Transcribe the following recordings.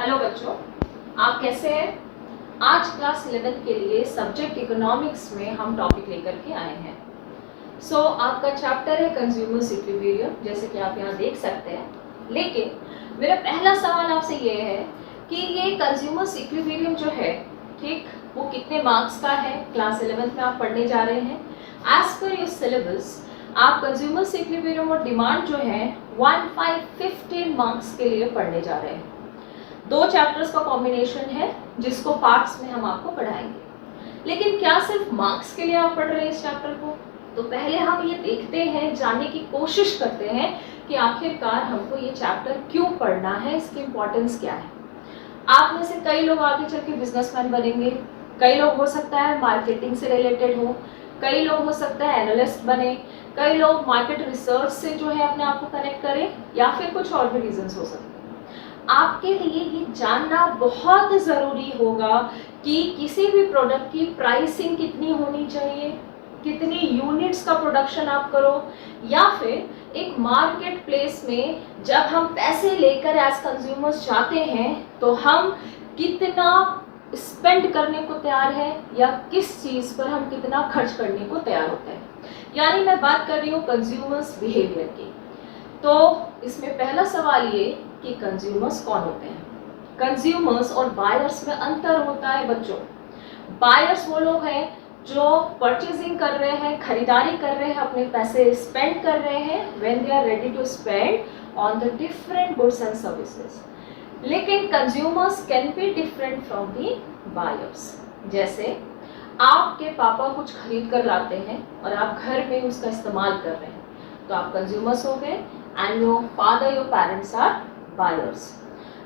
Hello बच्चों, आप कैसे हैं? आज क्लास 11 के लिए सब्जेक्ट इकोनॉमिक्स में हम टॉपिक लेकर के आए हैं। आपका चैप्टर है कंज्यूमर्स इक्विलिब्रियम, जैसे कि आप यहाँ देख सकते हैं। लेकिन मेरा पहला सवाल आपसे ये है कि ये कंज्यूमर्स इक्विलिब्रियम जो है, ठीक, वो कितने मार्क्स का है? क्लास 11 में आप पढ़ने जा रहे हैं। एज पर योर सिलेबस आप कंज्यूमर्स इक्विलिब्रियम और डिमांड जो है 15 मार्क्स के लिए पढ़ने जा रहे हैं। 2 चैप्टर्स का कॉम्बिनेशन है जिसको पार्ट्स में हम आपको पढ़ाएंगे। लेकिन क्या सिर्फ मार्क्स के लिए आप पढ़ रहे हैं इस चैप्टर को? तो पहले हम ये देखते हैं, जानने की कोशिश करते हैं कि आखिरकार हमको ये चैप्टर क्यों पढ़ना है, इसकी इम्पोर्टेंस क्या है। आप में से कई लोग आगे चल के बिजनेसमैन बनेंगे, कई लोग हो सकता है मार्केटिंग से रिलेटेड हो, कई लोग हो सकता है एनालिस्ट बने, कई लोग मार्केट रिसर्च से जो है अपने आप को कनेक्ट करें, या फिर कुछ और भी रीजंस हो सकते हैं। आपके लिए ये जानना बहुत ज़रूरी होगा कि किसी भी प्रोडक्ट की प्राइसिंग कितनी होनी चाहिए, कितनी यूनिट्स का प्रोडक्शन आप करो, या फिर एक मार्केट प्लेस में जब हम पैसे लेकर एज कंज्यूमर्स जाते हैं तो हम कितना स्पेंड करने को तैयार है, या किस चीज़ पर हम कितना खर्च करने को तैयार होते हैं। यानी मैं बात कर रही हूँ कंज्यूमर्स बिहेवियर की। तो इसमें पहला सवाल ये कि कंज्यूमर्स कौन होते हैं। कंज्यूमर्स और बायर्स में अंतर होता है बच्चों। बायर्स वो लोग हैं जो परचेजिंग कर रहे हैं, खरीदारी कर रहे हैं, अपने पैसे स्पेंड कर रहे हैं when they are ready to spend on the different goods and services. लेकिन consumers can be different from the buyers. जैसे आपके पापा कुछ खरीद कर लाते हैं और आप घर में उसका इस्तेमाल कर रहे हैं, तो आप कंज्यूमर्स हो गए, and your father, your parents are buyers.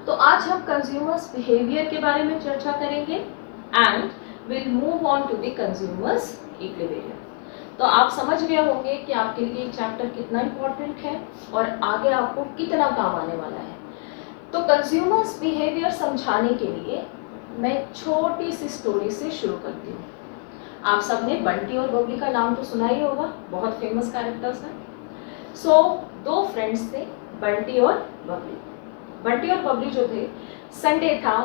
तो आज हम कंज्यूमर्स बिहेवियर के बारे में चर्चा करेंगे and will move on to the consumers equilibrium. तो आप समझ गए होंगे कि आपके लिए चैप्टर कितना इम्पोर्टेंट है और आगे आपको कितना काम आने वाला है। तो कंज्यूमर्स बिहेवियर समझाने के लिए मैं छोटी सी स्टोरी से शुरू करती हूँ। आप सबने बंटी और बबली का नाम तो सुना ही होगा, बहुत फेमस कैरेक्टर्स हैं। दो फ्रेंड्स थे, बंटी और बबली। बंटी और बबली जो थे, संडे था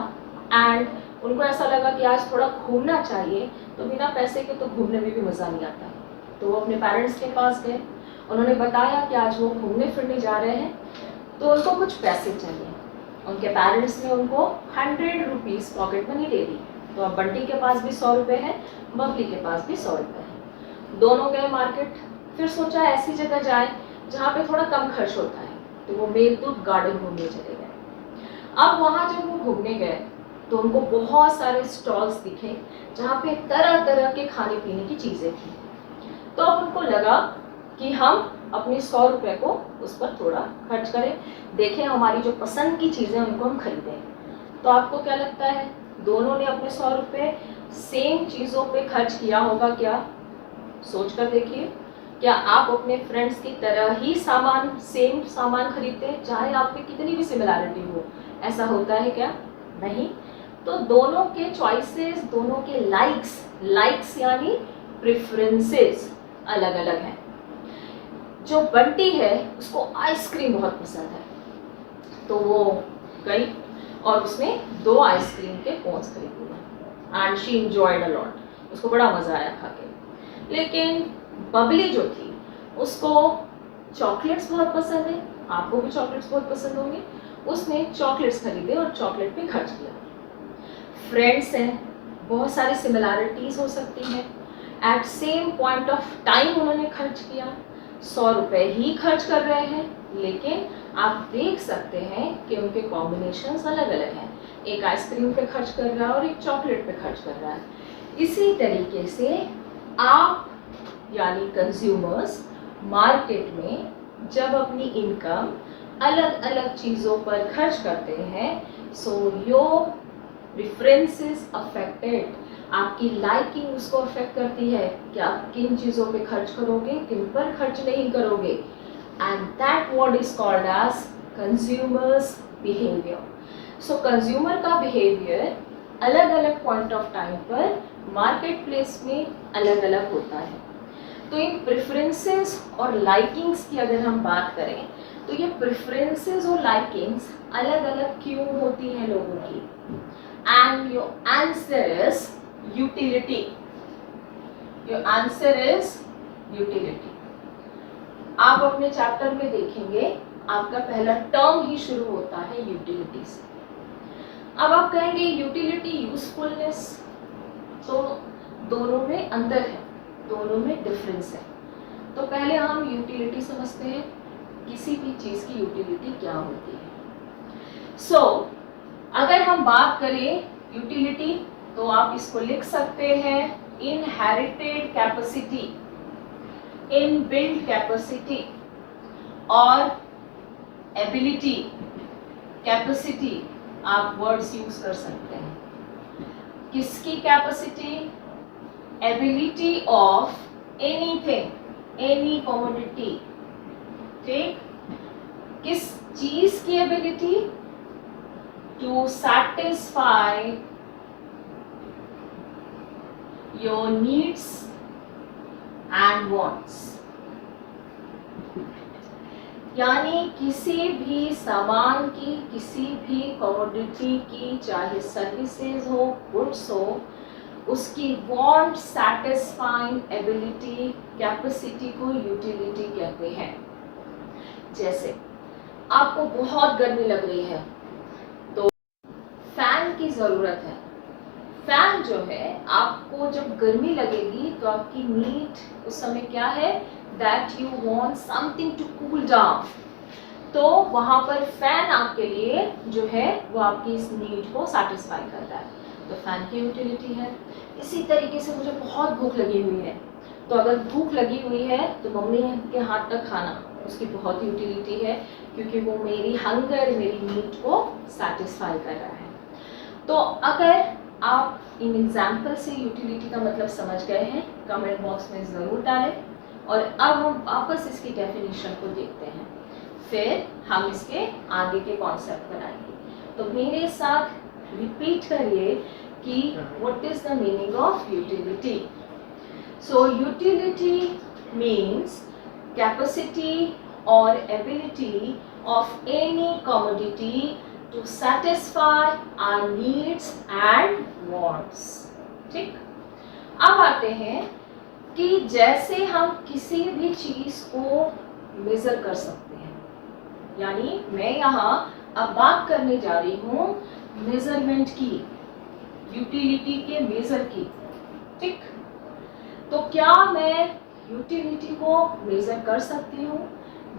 एंड उनको ऐसा लगा कि आज थोड़ा घूमना चाहिए, तो बिना पैसे के तो घूमने में भी मज़ा नहीं आता। तो वो अपने पेरेंट्स के पास गए, उन्होंने बताया कि आज वो घूमने फिरने जा रहे हैं, तो उनको कुछ पैसे चाहिए। उनके पेरेंट्स ने उनको 100 रुपीज़ पॉकेट मनी दे दी। तो अब बंटी के पास भी 100 रुपये है, बबली के पास भी 100 रुपये है। दोनों गए मार्केट, फिर सोचा ऐसी जगह जाए जहाँ पे थोड़ा कम खर्च होता है, तो वो मेघदूत गार्डन घूमने चले गए। अब वहाँ जब वो घूमने गए तो उनको बहुत सारे स्टॉल्स दिखे जहाँ पे तरह तरह के खाने पीने की चीज़ें थी। तो अब उनको लगा कि हम अपने 100 रुपये को उस पर थोड़ा खर्च करें, देखें हमारी जो पसंद की चीज़ें उनको हम खरीदें। तो आपको क्या लगता है, दोनों ने अपने 100 रुपये सेम चीज़ों पे खर्च किया होगा क्या? सोच कर देखिए, क्या आप अपने फ्रेंड्स की तरह ही सेम सामान खरीदते हैं, चाहे आप में कितनी भी सिमिलैरिटी हो? ऐसा होता है क्या? नहीं। तो दोनों के चॉइसेस, दोनों के लाइक्स यानी प्रेफरेंसेस अलग अलग हैं। जो बंटी है उसको आइसक्रीम बहुत पसंद है, तो वो गई और उसने 2 आइसक्रीम के कोन्स खरीद लिए and she enjoyed a lot. उसको बड़ा मज़ा आया खा के। लेकिन बबली जो थी उसको चॉकलेट्स बहुत पसंद है, आपको भी चॉकलेट्स बहुत पसंद होंगे। उसने चॉकलेट्स खरीदे और चॉकलेट पे खर्च किया। फ्रेंड्स हैं, बहुत सारी सिमिलैरिटीज़ हो सकती हैं, at same point of time उन्होंने खर्च किया, 100 रुपये ही खर्च कर रहे हैं, लेकिन आप देख सकते हैं कि उनके कॉम्बिनेशंस अलग अलग हैं। एक आइसक्रीम पे खर्च कर रहा है और एक चॉकलेट पे खर्च कर रहा है। इसी तरीके से आप यानी कंज्यूमर्स मार्केट में जब अपनी इनकम अलग अलग चीज़ों पर खर्च करते हैं, सो योर प्रेफरेंसेस अफेक्टेड, आपकी लाइकिंग उसको अफेक्ट करती है कि आप किन चीज़ों पे खर्च करोगे, किन पर खर्च नहीं करोगे, and that word is called as consumers behaviour. So consumer का बिहेवियर अलग अलग पॉइंट ऑफ टाइम पर मार्केट प्लेस में अलग अलग होता है। तो इन प्रेफरेंसेस और लाइकिंग्स की अगर हम बात करें तो ये प्रेफरेंसेस और लाइकिंग्स अलग अलग क्यों होती हैं लोगों की? And your answer is utility. Your answer is utility. आप अपने चैप्टर में देखेंगे आपका पहला टर्म ही शुरू होता है यूटिलिटी से. अब आप कहेंगे यूटिलिटी यूजफुलनेस, तो दोनों में अंतर है, दोनों में डिफरेंस है. तो पहले हम यूटिलिटी समझते हैं, किसी भी चीज की यूटिलिटी क्या होती है. सो अगर हम बात करें यूटिलिटी, तो आप इसको लिख सकते हैं इनहेरिटेड कैपेसिटी, इनबिल्ट कैपेसिटी और एबिलिटी. कैपेसिटी आप वर्ड्स यूज कर सकते हैं. किसकी capacity? Ability of anything, any commodity. ठीक, किस चीज की ability? To satisfy your needs and wants. यानी किसी भी सामान की, किसी भी कमोडिटी की, चाहे सर्विसेज हो, गुड्स हो, उसकी वांट सैटिस्फाइंग एबिलिटी, कैपेसिटी को यूटिलिटी कहते हैं. जैसे आपको बहुत गर्मी लग रही है तो फैन की जरूरत है. फैन जो है, आपको जब गर्मी लगेगी तो आपकी नीड उस समय क्या है? That you want something to cool down. तो वहां पर फैन आपके लिए जो है वो आपकी इस नीड को सेटिस्फाई कर रहा है, तो फैन की यूटिलिटी है. इसी तरीके से मुझे बहुत भूख लगी हुई है, तो अगर भूख लगी हुई है तो मम्मी के हाथ का खाना, उसकी बहुत यूटिलिटी है, क्योंकि वो मेरी हंगर, मेरी नीड को सेटिस्फाई कर रहा है. तो अगर आप इन एग्जाम्पल से यूटिलिटी का मतलब समझ गए हैं, कमेंट बॉक्स में ज़रूर डालें. और अब हम वापस इसकी डेफिनेशन को देखते हैं, फिर हम इसके आगे के कॉन्सेप्ट बनाएंगे. तो मेरे साथ रिपीट करिए कि what is the meaning of utility. So utility means capacity और ability of any commodity to satisfy our needs and wants. ठीक, अब आते हैं कि जैसे हम किसी भी चीज को मेजर कर सकते हैं, यानी मैं यहाँ अब बात करने जा रही हूँ मेजरमेंट की, यूटिलिटी के मेजर की. ठीक, तो क्या मैं यूटिलिटी को मेजर कर सकती हूँ?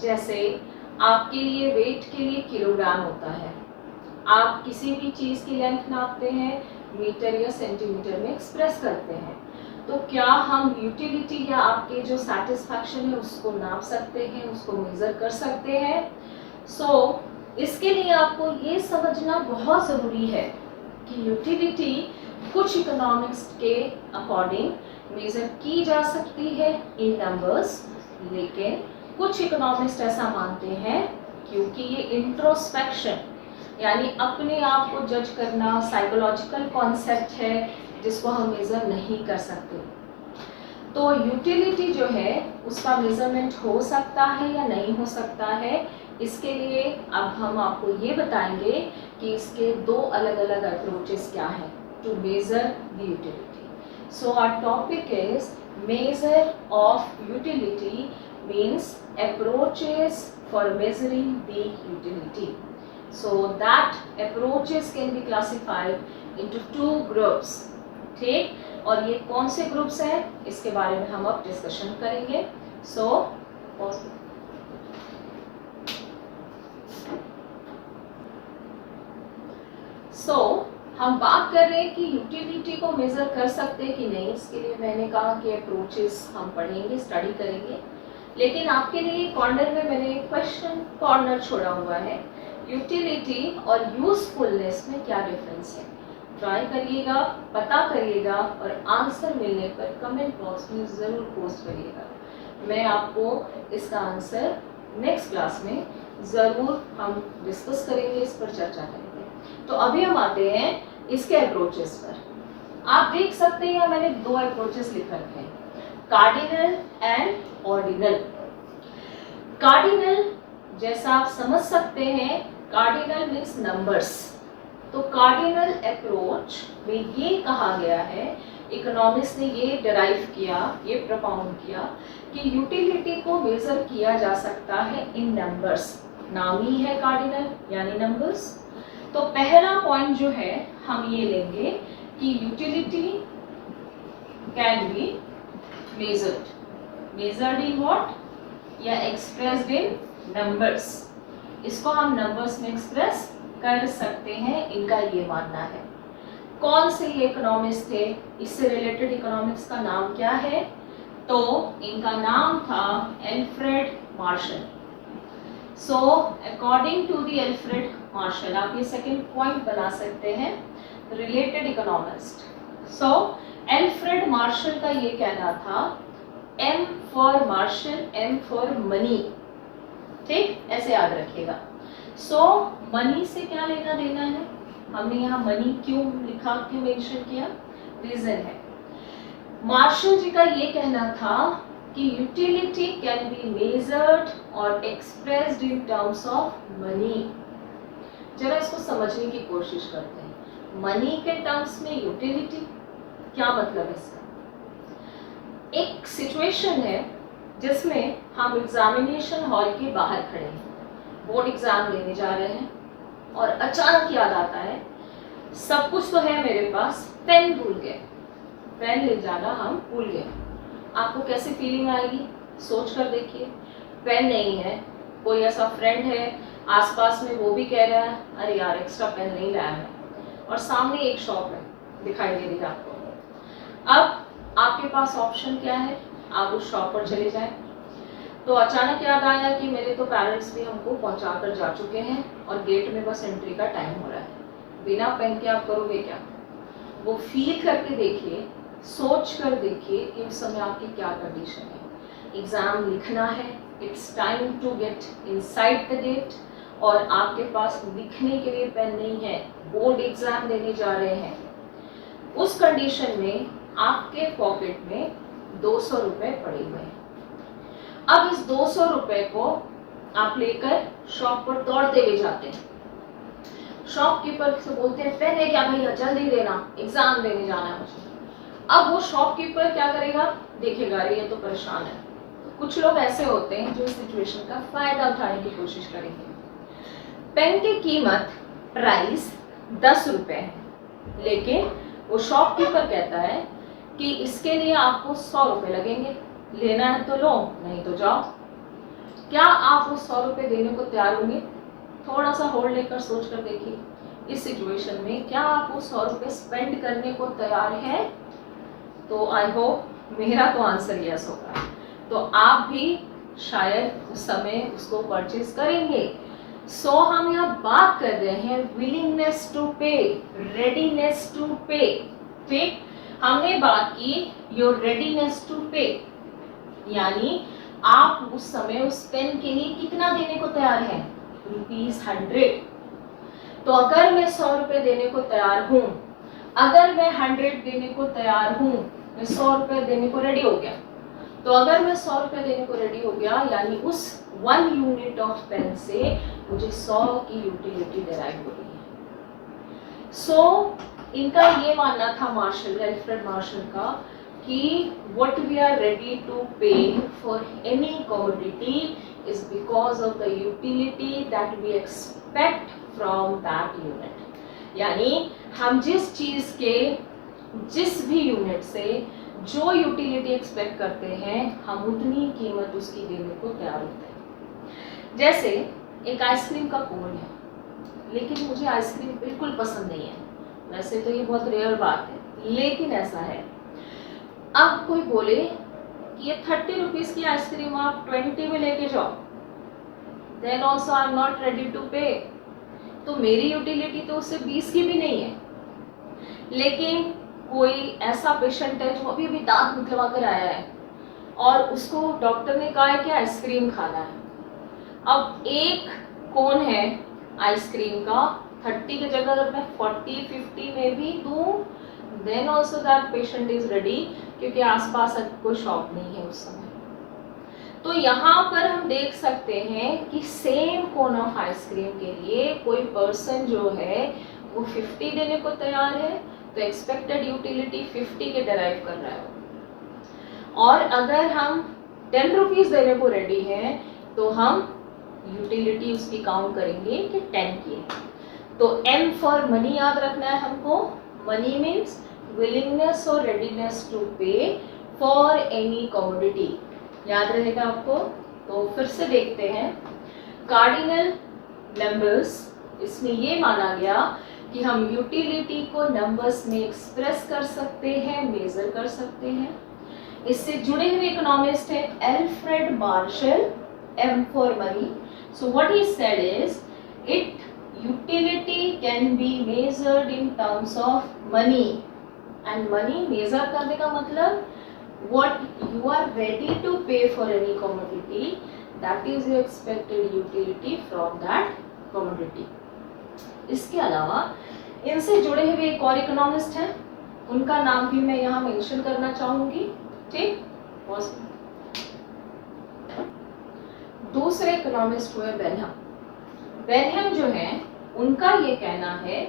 जैसे आपके लिए वेट के लिए किलोग्राम होता है, आप किसी भी चीज़ की लेंथ नापते हैं, मीटर या सेंटीमीटर में एक्सप्रेस करते हैं. तो क्या हम यूटिलिटी या आपके जो सेटिस्फैक्शन है उसको नाप सकते हैं, उसको मेजर कर सकते हैं? सो इसके लिए आपको ये समझना बहुत ज़रूरी है कि यूटिलिटी कुछ इकोनॉमिक्स के अकॉर्डिंग मेजर की जा सकती है इन नंबर्स, लेकिन कुछ इकोनॉमिस्ट ऐसा मानते हैं क्योंकि ये इंट्रोस्पेक्शन यानी अपने आप को जज करना साइकोलॉजिकल कॉन्सेप्ट है जिसको हम मेज़र नहीं कर सकते. तो यूटिलिटी जो है उसका मेज़रमेंट हो सकता है या नहीं हो सकता है, इसके लिए अब हम आपको ये बताएंगे कि इसके दो अलग अलग अप्रोचेस क्या हैं to measure the utility. So our topic is measure of utility means approaches for measuring the utility. So that approaches can be classified into two groups. ठीक, और ये कौन से ग्रुप्स हैं इसके बारे में हम अब डिस्कशन करेंगे. सो हम बात कर रहे हैं कि यूटिलिटी को मेजर कर सकते हैं कि नहीं. इसके लिए मैंने कहा कि अप्रोचेस हम पढ़ेंगे, स्टडी करेंगे, लेकिन आपके लिए कॉर्नर में मैंने क्वेश्चन कॉर्नर छोड़ा हुआ है. यूटिलिटी और यूजफुलनेस में क्या डिफरेंस है? ट्राई करिएगा, पता करिएगा और आंसर मिलने पर कमेंट बॉक्स में ज़रूर पोस्ट करिएगा. मैं आपको इसका आंसर नेक्स्ट क्लास में ज़रूर हम डिस्कस करेंगे, इस पर चर्चा करेंगे. तो अभी हम आते हैं इसके अप्रोचेस पर. आप देख सकते हैं मैंने दो अप्रोचेस लिख रखे हैं, कार्डिनल एंड ऑर्डिनल. कार्डिनल जैसा आप समझ सकते हैं कार्डिनल मीन्स नंबर्स। तो कार्डिनल अप्रोच में ये कहा गया है, इकोनॉमिक्स ने ये डिराइव किया, ये प्रपाउंड किया कि यूटिलिटी को मेजर किया जा सकता है इन नंबर्स। नाम ही है कार्डिनल यानी नंबर्स। तो पहला पॉइंट जो है हम ये लेंगे कि utility can be measured in what, या एक्सप्रेस्ड इन नंबर्स। इसको हम नंबर्स में एक्सप्रेस कर सकते हैं, इनका ये मानना है। कौन से ये इकोनॉमिस्ट थे, इससे रिलेटेड इकोनॉमिक्स का नाम क्या है? तो इनका नाम था Alfred Marshall. So according to the Alfred Marshall, आप ये सेकंड पॉइंट बना सकते हैं, related economist. So Alfred Marshall का ये कहना था, M for Marshall, M for money. ठीक, ऐसे याद रखिएगा। सो मनी से क्या लेना देना है, हमने यहाँ मनी क्यों लिखा, क्यों मेंशन किया, रीजन है। मार्शल जी का ये कहना था कि यूटिलिटी कैन बी मेजर्ड और expressed in terms of money. जरा इसको समझने की कोशिश करते हैं। मनी के टर्म्स में यूटिलिटी, क्या मतलब है इसका? एक सिचुएशन है जिसमें हम एग्जामिनेशन हॉल के बाहर खड़े हैं, बोर्ड एग्जाम लेने जा रहे हैं, और अचानक याद आता है सब कुछ तो है मेरे पास, पेन भूल गए, पेन ले जाना हम भूल गए। आपको कैसी फीलिंग आएगी, सोच कर देखिए। पेन नहीं है, कोई ऐसा फ्रेंड है आसपास में, वो भी कह रहा है अरे यार एक्स्ट्रा पेन नहीं लाया मैं, और सामने एक शॉप है दिखाई दे रही है आपको। अब आपके पास ऑप्शन क्या है, आप उस शॉप पर चले जाएं। तो अचानक याद आया कि मेरे तो पेरेंट्स भी हमको पहुंचा कर जा चुके हैं और गेट में बस एंट्री का टाइम हो रहा है, बिना पेन के आप करोगे क्या? वो फील करके देखिए, सोच कर देखिए कि उस समय आपकी क्या कंडीशन है। एग्जाम लिखना है, it's time to get inside the gate, और आपके पास लिखने के लिए पेन नहीं है, बोर्ड एग्जाम देने जा रहे हैं। उस कंडीशन में आपके पॉकेट में 200 रुपए पड़े हुए हैं। अब इस 200 रुपए को आप लेकर शॉप पर दौड़ते हुए जाते हैं। शॉपकीपर से बोलते हैं पेन है क्या भैया, जल्दी देना, एग्जाम देने जाना है मुझे। अब वो शॉपकीपर क्या करेगा, देखेगा अरे ये तो परेशान है। कुछ लोग ऐसे होते हैं जो इस सिचुएशन का फायदा उठाने की कोशिश करेंगे। पेन की कीमत, प्राइस 10 रुपए है, लेकिन वो शॉपकीपर कहता है कि इसके लिए आपको 100 रुपए लगेंगे, लेना है तो लो, नहीं तो जाओ। क्या आप वो 100 रुपए देने को तैयार होंगे? थोड़ा सा होल्ड लेकर सोच कर देखिए, इस सिचुएशन में क्या आप वो 100 रुपए स्पेंड करने को तैयार हैं? तो आई होप मेरा तो आंसर यस होगा। तो आप भी शायद उस समय उसको परचेज करेंगे। सो हम यहाँ बात कर रहे हैं विलिंगनेस टू पे, रेडीनेस टू पे। ठीक, हमने बात की योर रेडीनेस टू पे, यानी आप उस समय उस पेन के लिए कितना देने को तैयार हैं, ₹100। तो अगर मैं 100 रुपए देने को तैयार हूं, अगर मैं 100 देने को तैयार हूं, मैं 100 रुपए देने को रेडी हो गया। तो अगर मैं 100 रुपए देने को रेडी हो गया, यानी उस 1 यूनिट ऑफ पेन से मुझे 100 की यूटिलिटी डिराइव हो रही है। सो इनका ये मानना था मार्शल, एल्फ्रेड मार्शल का, कि what we are ready to pay for any commodity is because of the utility that we expect from that unit। यानी हम जिस चीज के, जिस भी यूनिट से जो यूटिलिटी एक्सपेक्ट करते हैं, हम उतनी कीमत उसकी देने को तैयार होते हैं। जैसे एक आइसक्रीम का कोन है, लेकिन मुझे आइसक्रीम बिल्कुल पसंद नहीं है। वैसे तो ये बहुत रेयर बात है, लेकिन ऐसा है। अब कोई बोले कि ये 30 रुपीज की आइसक्रीम आप 20 में लेके जाओ, then also I am not ready to pay. तो मेरी यूटिलिटी तो उससे 20 की भी नहीं है। लेकिन कोई ऐसा पेशेंट है जो अभी अभी दांत निकलवा कर आया है और उसको डॉक्टर ने कहा है कि आइसक्रीम खाना है। अब एक कोन है आइसक्रीम का, 30 की जगह अगर मैं 40-50 में भी दूं, then also that patient is ready, क्योंकि आसपास कोई शॉप नहीं है उस समय। तो यहाँ पर हम देख सकते हैं कि सेम कोन ऑफ आइसक्रीम के लिए कोई पर्सन जो है वो 50 देने को तैयार है, तो एक्सपेक्टेड यूटिलिटी 50 के डराइव कर रहा है। और अगर हम 10 रुपीज देने को रेडी हैं तो हम यूटिलिटी उसकी काउंट करेंगे कि 10 की है। तो M फॉर मनी याद रखना है हमको। मनी मीन्स विलिंगनेस और रेडीनेस टू पे फॉर एनी कमोडिटी, याद रहेगा आपको। तो फिर से देखते हैं कार्डिनल नंबर्स, इसमें ये माना गया कि हम यूटिलिटी को नंबर्स में एक्सप्रेस कर सकते हैं, मेजर कर सकते हैं। इससे जुड़े हुए इकोनॉमिस्ट है Alfred Marshall, M for money. So what he said is it utility can be measured in terms of money, and money measure करने का मतलब what you are ready to pay for any commodity, that is your expected utility from that commodity. इसके अलावा इनसे जुड़े हुए एक और इकोनॉमिस्ट हैं, उनका नाम भी मैं यहाँ मेंशन करना चाहूंगी। ठीक, दूसरे इकोनॉमिस्ट हुए बेनहम। बेनहम जो है उनका ये कहना है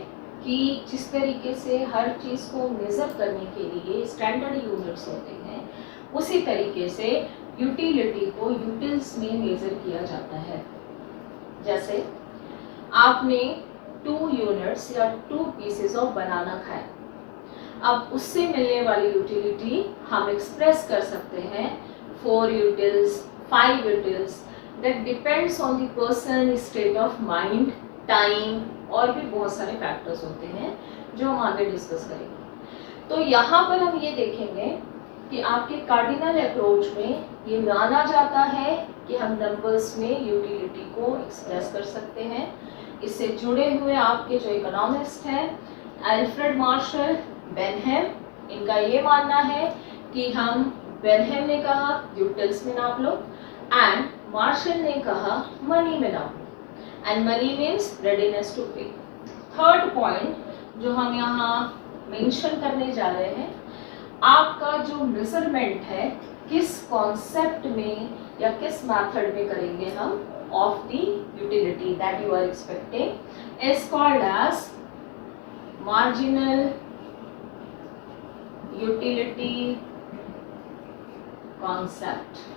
कि जिस तरीके से हर चीज़ को मेज़र करने के लिए स्टैंडर्ड यूनिट्स होते हैं, उसी तरीके से यूटिलिटी को यूटिल्स में मेज़र किया जाता है। जैसे आपने 2 यूनिट्स या 2 पीसेस ऑफ बनाना खाए, अब उससे मिलने वाली यूटिलिटी हम एक्सप्रेस कर सकते हैं 4 utils, 5 utils, that depends on the person, state of mind, time और भी बहुत सारे फैक्टर्स होते हैं जो हम आगे डिस्कस करेंगे। तो यहाँ पर हम ये देखेंगे कि आपके कार्डिनल अप्रोच में ये माना जाता है कि हम नंबर्स में यूटिलिटी को एक्सप्रेस कर सकते हैं। इससे जुड़े हुए आपके जो इकोनॉमिस्ट हैं एल्फ्रेड मार्शल, बेनहम, इनका ये मानना है कि हम, बेनहम ने कहा यूटिल्स में नाप लो एंड मार्शल ने कहा मनी में नाप लो, and money means readiness to pay. Third point जो हम यहाँ मेंशन करने जा रहे हैं, आपका जो मेजरमेंट है किस कॉन्सेप्ट में या किस मेथड में करेंगे हम of the utility that you are expecting is called as marginal utility concept.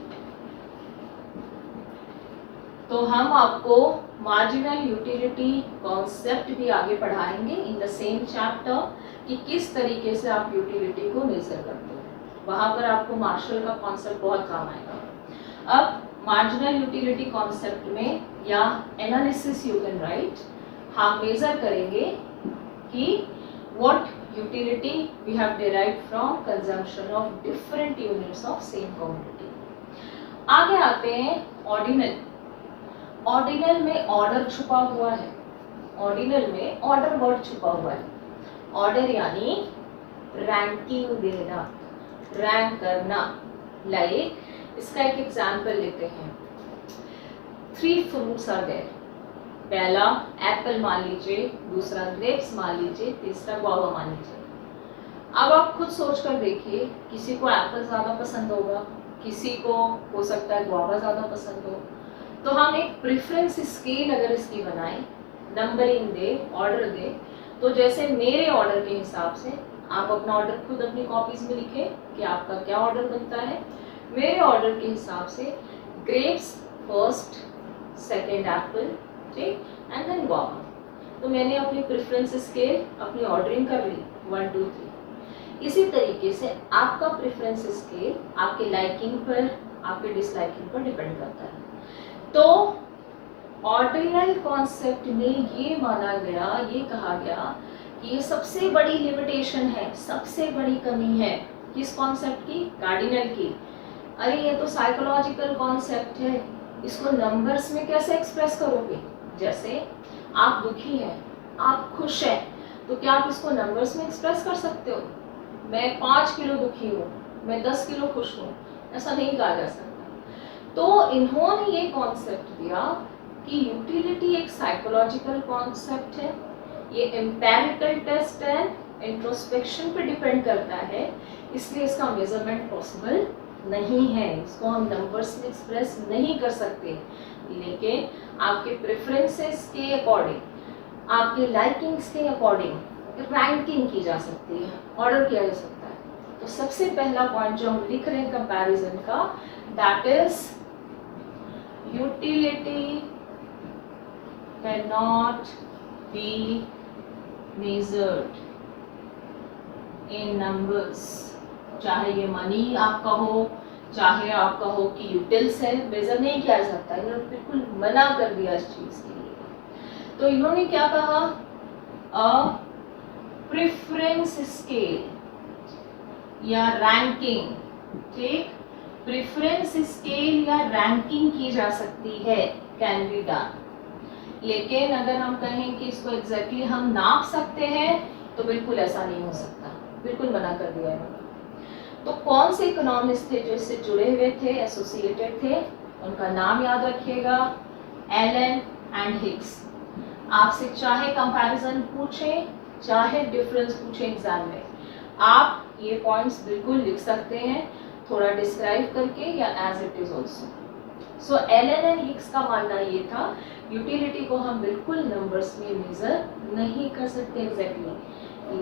तो हम आपको मार्जिनल यूटिलिटी कॉन्सेप्ट भी आगे पढ़ाएंगे इन द सेम चैप्टर कि किस तरीके से आप यूटिलिटी को मेजर करते हैं। वहाँ पर आपको मार्शल का कॉन्सेप्ट बहुत काम आएगा। अब मार्जिनल यूटिलिटी कॉन्सेप्ट में या एनालिसिस यू कैन राइट, हम मेजर करेंगे कि what utility we have derived from consumption of different units of same commodity. आगे आते हैं ऑर्डिनल। ऑर्डिनल में ऑर्डर छुपा हुआ है, ऑर्डिनल में ऑर्डर वर्ड छुपा हुआ है। ऑर्डर यानी रैंकिंग देना, रैंक करना। लाइक इसका एक एग्जांपल लेते हैं, 3 फ्रूट्स आर देयर। पहला एप्पल मान लीजिए, दूसरा ग्रेप्स मान लीजिए, तीसरा गुआवा मान लीजिए। अब आप खुद सोच कर देखिए, किसी को एप्पल ज़्यादा पसंद होगा, किसी को हो सकता है गुआवा ज़्यादा पसंद हो। तो हम एक प्रेफरेंस स्केल अगर इसकी बनाएं, नंबरिंग दे, ऑर्डर दे, तो जैसे मेरे ऑर्डर के हिसाब से आप अपना ऑर्डर खुद अपनी कॉपीज में लिखें कि आपका क्या ऑर्डर बनता है। मेरे ऑर्डर के हिसाब से ग्रेप्स फर्स्ट, सेकेंड एप्पल, ठीक, एंड देन गुआवा। तो मैंने अपनी प्रेफरेंस स्केल अपनी ऑर्डरिंग कर ली 1 2 3। इसी तरीके से आपका प्रेफरेंस स्केल आपके लाइकिंग पर, आपके डिसलाइकिंग पर डिपेंड करता है। तो ऑर्डिनल कॉन्सेप्ट में ये माना गया, ये कहा गया कि ये सबसे बड़ी लिमिटेशन है, सबसे बड़ी कमी है किस कॉन्सेप्ट की, कार्डिनल की। अरे ये तो साइकोलॉजिकल कॉन्सेप्ट है, इसको नंबर्स में कैसे एक्सप्रेस करोगे। जैसे आप दुखी हैं, आप खुश हैं, तो क्या आप इसको नंबर्स में एक्सप्रेस कर सकते हो। मैं 5 किलो दुखी हूँ, मैं 10 किलो खुश हूँ, ऐसा नहीं कहा जा सकता। तो इन्होंने ये कॉन्सेप्ट दिया कि यूटिलिटी एक साइकोलॉजिकल कॉन्सेप्ट है, ये एम्पेरिकल टेस्ट है, इंट्रोस्पेक्शन पे डिपेंड करता है, इसलिए इसका मेजरमेंट पॉसिबल नहीं है, इसको हम नंबर्स में एक्सप्रेस नहीं कर सकते, लेकिन आपके प्रेफरेंसेस के अकॉर्डिंग, आपके लाइकिंग्स के अकॉर्डिंग रैंकिंग की जा सकती है, ऑर्डर किया जा सकता है। तो सबसे पहला पॉइंट जो हम लिख रहे हैं कंपैरिजन का, that is utility can not be measured in numbers. चाहे ये मनी आपका हो, चाहे आपका हो कि यूटिल्स है, मेजर नहीं किया जा सकता। इन्होंने बिल्कुल मना कर दिया इस चीज के लिए। तो इन्होंने क्या कहा, अ प्रेफरेंस स्केल या रैंकिंग, ठीक, प्रेफरेंस स्केल या रैंकिंग की जा सकती है, कैन बी डन। लेकिन अगर हम कहें कि इसको एग्जैक्टली हम नाप सकते हैं, तो बिल्कुल ऐसा नहीं हो सकता, बिल्कुल मना कर दिया है। तो कौन से इकोनॉमिस्ट थे जो इससे जुड़े हुए थे, एसोसिएटेड थे, उनका नाम याद रखिएगा, एलन एंड हिग्स। आपसे चाहे कंपैरिजन पूछें, चाहे डिफरेंस पूछें एग्जाम में, आप ये पॉइंट्स बिल्कुल लिख सकते हैं, थोड़ा डिस्क्राइब करके या as it is also. So Allen and Hicks का मानना ये था, यूटिलिटी को हम बिल्कुल नंबर्स में मेजर नहीं कर सकते एग्जैक्टली,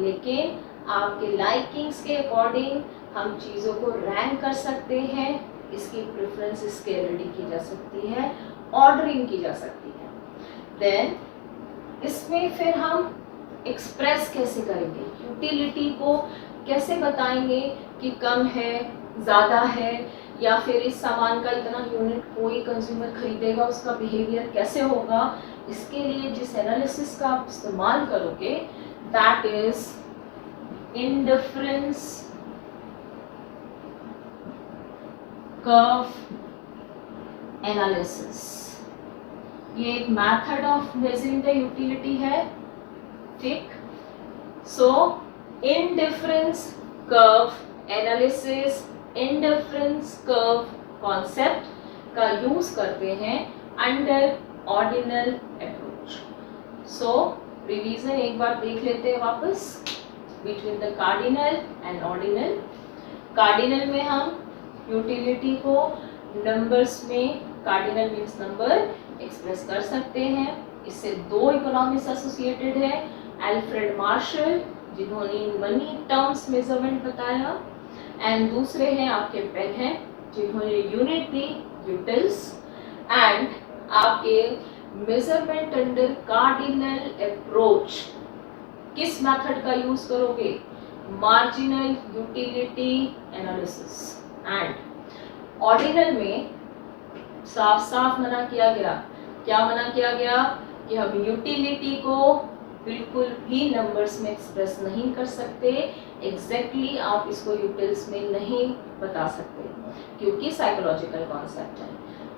लेकिन आपके लाइकिंग्स के अकॉर्डिंग हम चीज़ों को रैंक कर सकते हैं, इसकी प्रेफरेंस स्केल रेडी की जा सकती है, ऑर्डरिंग की जा सकती है। देन इसमें फिर हम एक्सप्रेस कैसे करेंगे, यूटिलिटी को कैसे बताएंगे कि कम है, ज़्यादा है, या फिर इस सामान का इतना यूनिट कोई कंज्यूमर खरीदेगा, उसका बिहेवियर कैसे होगा। इसके लिए जिस एनालिसिस का आप इस्तेमाल करोगे, that is indifference curve analysis. ये एक method of measuring the utility है, ठीक। So indifference curve analysis, indifference curve concept का यूज करते हैं under ordinal approach. So revision एक बार देख लेते हैं वापस, between the cardinal and ordinal. Cardinal में हम यूटिलिटी को नंबर्स में, कार्डिनल मीन्स नंबर, एक्सप्रेस कर सकते हैं। इससे दो इकोनॉमिक्स एसोसिएटेड है, एल्फ्रेड मार्शल जिन्होंने मनी टर्म्स मेजरमेंट बताया, एंड दूसरे हैं आपके पेन हैं जिन्होंने यूनिट दी, यूटिल्स, एंड आपके मेजरमेंट अंडर कार्डिनल अप्रोच किस मेथड का यूज करोगे, marginal utility analysis. And ordinal में साफ साफ मना किया गया, क्या मना किया गया, कि हम यूटिलिटी को बिल्कुल भी नंबर्स में एक्सप्रेस नहीं कर सकते, एग्जैक्टली आप इसको यूटिल्स में नहीं बता सकते, क्योंकि साइकोलॉजिकल कॉन्सेप्ट है।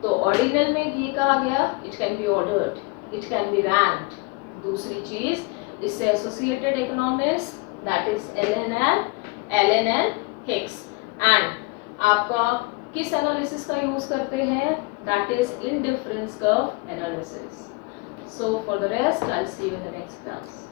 तो ऑर्डिनल में ये कहा गया, it can be ordered, it can be ranked. दूसरी चीज, इससे associated economics, that is Allen and Hicks. And आपका किस एनालिसिस का यूज करते हैं, that is indifference curve analysis. So for the rest, I'll see you in the next class.